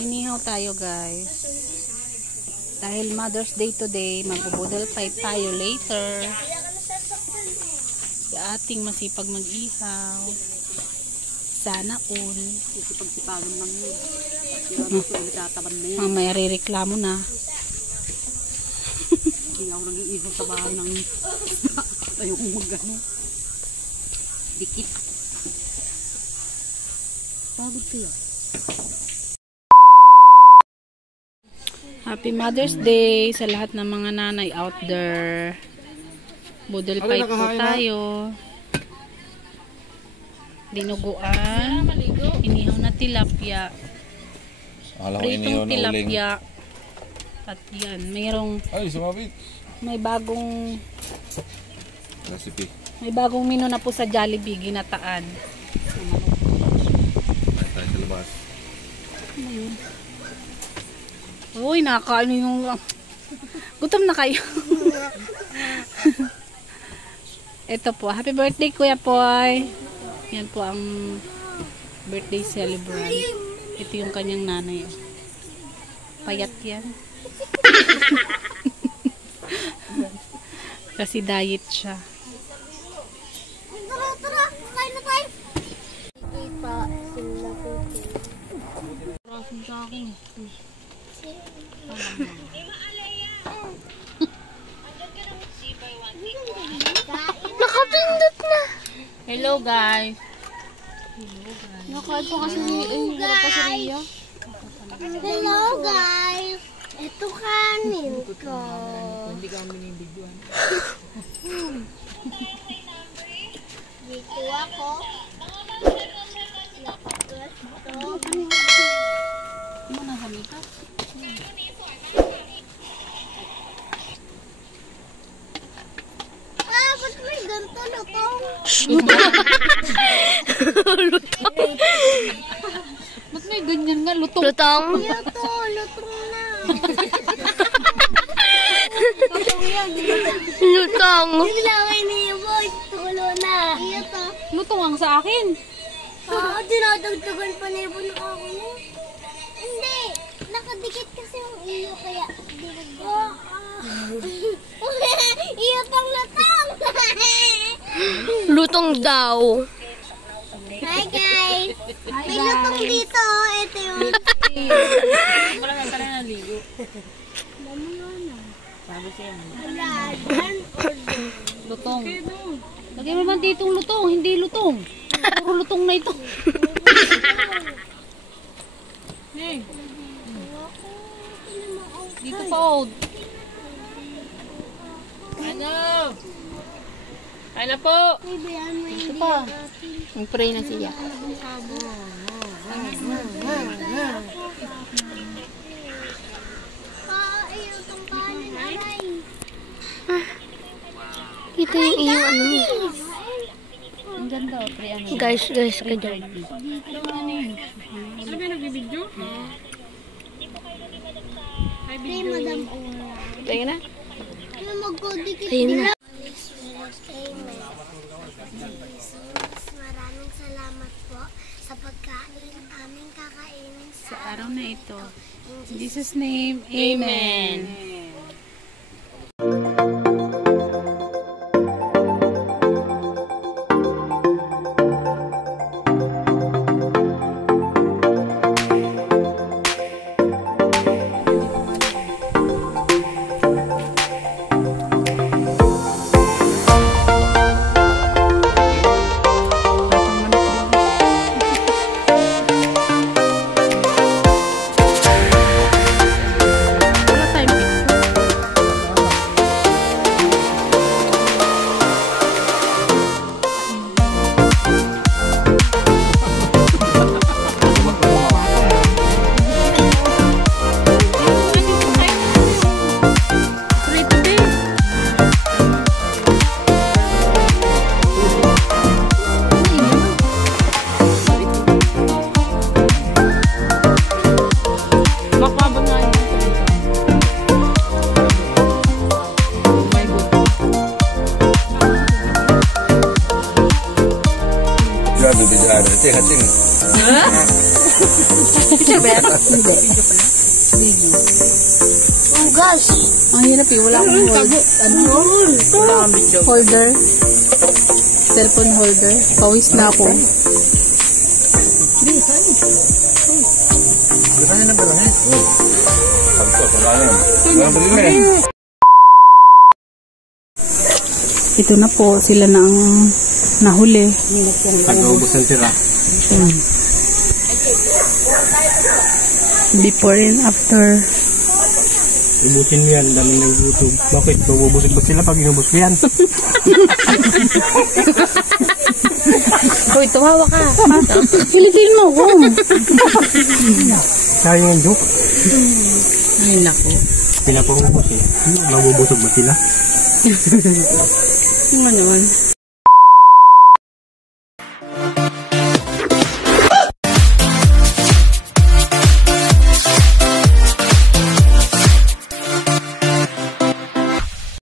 Inihaw tayo guys. Dahil Mother's Day today, mag-budol fight tayo later. Si ating masipag mag-ihaw. Sana all. Sipag-sipagan lang yun. Tataban na yan. Mamaya rereklamo na. Hindi ako nag-iihaw sa bahay ng ayoko mag-ano. Dikit. Pagod kaya. Happy Mother's Day sa lahat ng mga nanay out there. Budol fight po tayo. Dinuguan. Inihaw na tilapia. Pritong tilapia. At yan, mayroong ay, sumabit. may bagong Recipe. may bagong menu na po sa Jollibee, ginataan. Ay, tayo sa labas. Ano yun? Uy, nakakaano yung gutom na kayo. Ito po, happy birthday Kuya Poy. Yan po ang birthday celebrant. Ito yung kanyang nanay. Payat yan. Kasi diet siya. Tara, kain na tayo. Ipa, sila po. Rasin sa akin. Nakapindot na. Hello guys. Nakain po kasi Ria. Hello guys. Ito kanin ko. Hindi ka minibidyoan. Dito ako. Nakapos ito. Ano na kami ka? Ah, ba't may ganito lutong? Ba't may ganyan nga? Lutong. Lutong na. Lutong. Bilangin niyo boy, tulo na. Ito. Lutong ang sa akin. Ah, dinadagdagan pa na yung ako niya. Hindi. Nakadikit kasi yung iyo kaya dinagdagan. Iyo pang lutong. Lutong daw. Hi guys. May lutong dito. Ito yung... Wala nga ka na naligo. Sabi siya. Wala. Yan or Lutong. Lagay mo naman ditong lutong, hindi lutong. Puro lutong na ito. Hey. Dito pa oh. Ano? Ay na po. Bibiyan mo Dito yung pa. Mag-pray na siya. iyo itong kanin. Aray. Ito yung iyong ano mo. Ang ganda oh, pre ano. Guys, ka dyan. Ano ba nagbibidyo? Hey, Madam Ola. Tingnan na. Ano magkodikit Ayun na. Amen. Jesus, maraming salamat po sa pagkain aming kakainin Sa sa araw na ito. in In Jesus' name, Amen. Wala tayong pizza. Picture ba yan? Hindi. Oh gosh. Ang hirap eh. Wala akong holder. Cellphone holder. Pawis na ako. Ito na po. Sila na ang nahuli. Pag-ubos ng tira. Before and after. Ibusin mo yan, dami ng gutom. Bakit? Bubusog ba sila pag inubos mo yan? Hoy, tumawa ka. Pilitin mo ko. Sayang yung joke. Ay, naku. Sila pang ubos eh. Mabubusog ba sila? Ano naman?